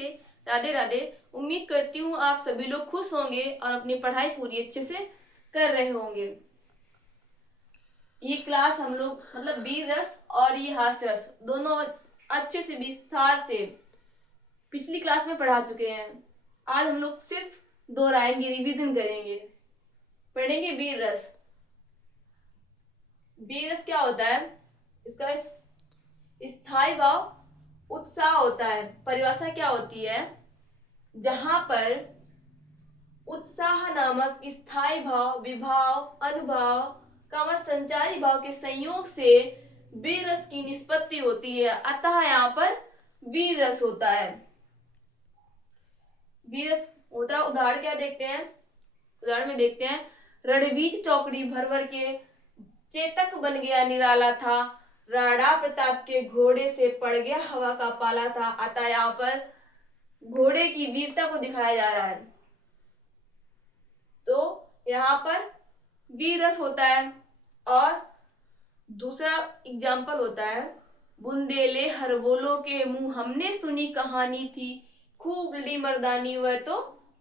से राधे राधे। उम्मीद करती हूँ आप सभी लोग खुश होंगे और अपनी पढ़ाई पूरी अच्छे से कर रहे होंगे। ये क्लास हम लोग मतलब वीर रस और ये हास्य रस दोनों अच्छे से विस्तार से पिछली क्लास में पढ़ा चुके हैं। आज हम लोग सिर्फ दोहराएंगे, रिवीजन करेंगे, पढ़ेंगे वीर रस। वीर रस क्या होता है? इसका स्थायी भाव उत्साह होता है। परिभाषा क्या होती है? जहां पर उत्साह नामक स्थायी भाव, विभाव, अनुभाव का संचारी भाव के संयोग से वीर रस की निष्पत्ति होती है, अतः यहाँ पर वीर रस होता है। वीर रस होता है, उदाहरण क्या देखते हैं? उदाहरण में देखते हैं, रणबीज चौकड़ी भर भर के चेतक बन गया निराला था, राणा प्रताप के घोड़े से पड़ गया हवा का पाला था। अतः यहाँ पर घोड़े की वीरता को दिखाया जा रहा है, तो यहाँ पर वीर रस होता है। और दूसरा एग्जाम्पल होता है, बुंदेले हरबोलों के मुंह हमने सुनी कहानी थी, खूब लड़ी मर्दानी वह तो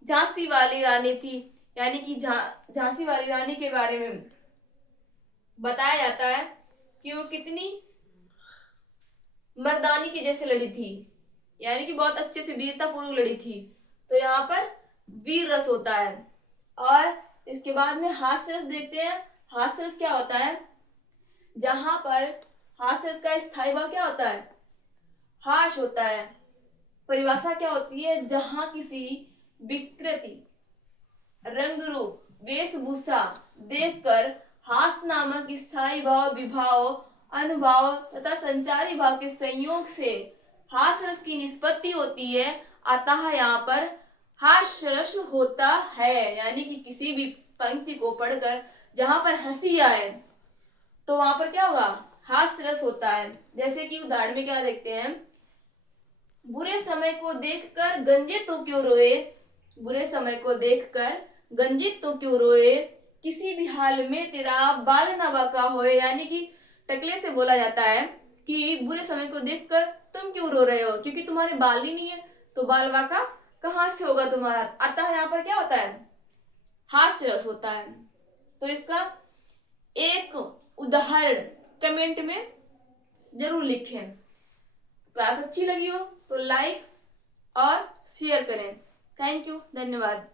झांसी वाली रानी थी। यानी कि झांसी वाली रानी के बारे में बताया जाता है कि वो कितनी मर्दानी की जैसे लड़ी थी, यानी कि बहुत अच्छे से वीरता पूर्वक लड़ी थी। तो यहाँ पर वीर रस होता है। और इसके बाद में हास्य रस देखते हैं। हास्य रस क्या होता है? जहां पर हास्य रस का स्थायी भाव क्या होता है? हास होता है। परिभाषा क्या होती है? जहां किसी विकृति, रंग रूप, वेशभूषा देखकर हास नामक स्थायी भाव, विभाव, अनुभाव तथा संचारी भाव के संयोग से हास रस की निष्पत्ति होती है, अतः यहाँ पर हास्य रस होता है। यानी कि किसी भी पंक्ति को पढ़कर जहां पर हंसी आए तो वहां पर क्या होगा? हास्य रस होता है। जैसे कि उदाहरण में क्या देखते हैं, बुरे समय को देखकर गंजे तो क्यों रोए, बुरे समय को देखकर गंजित तो क्यों रोए, किसी भी हाल में तेरा बाल न बांका होए। यानी कि टकले से बोला जाता है कि बुरे समय को देखकर तुम क्यों रो रहे हो, क्योंकि तुम्हारे बाल ही नहीं है, तो बाल बांका कहां से होगा तुम्हारा। अतः यहाँ पर क्या होता है? हास्य रस होता है। तो इसका एक उदाहरण कमेंट में जरूर लिखें। क्लास अच्छी लगी हो तो लाइक और शेयर करें। थैंक यू, धन्यवाद।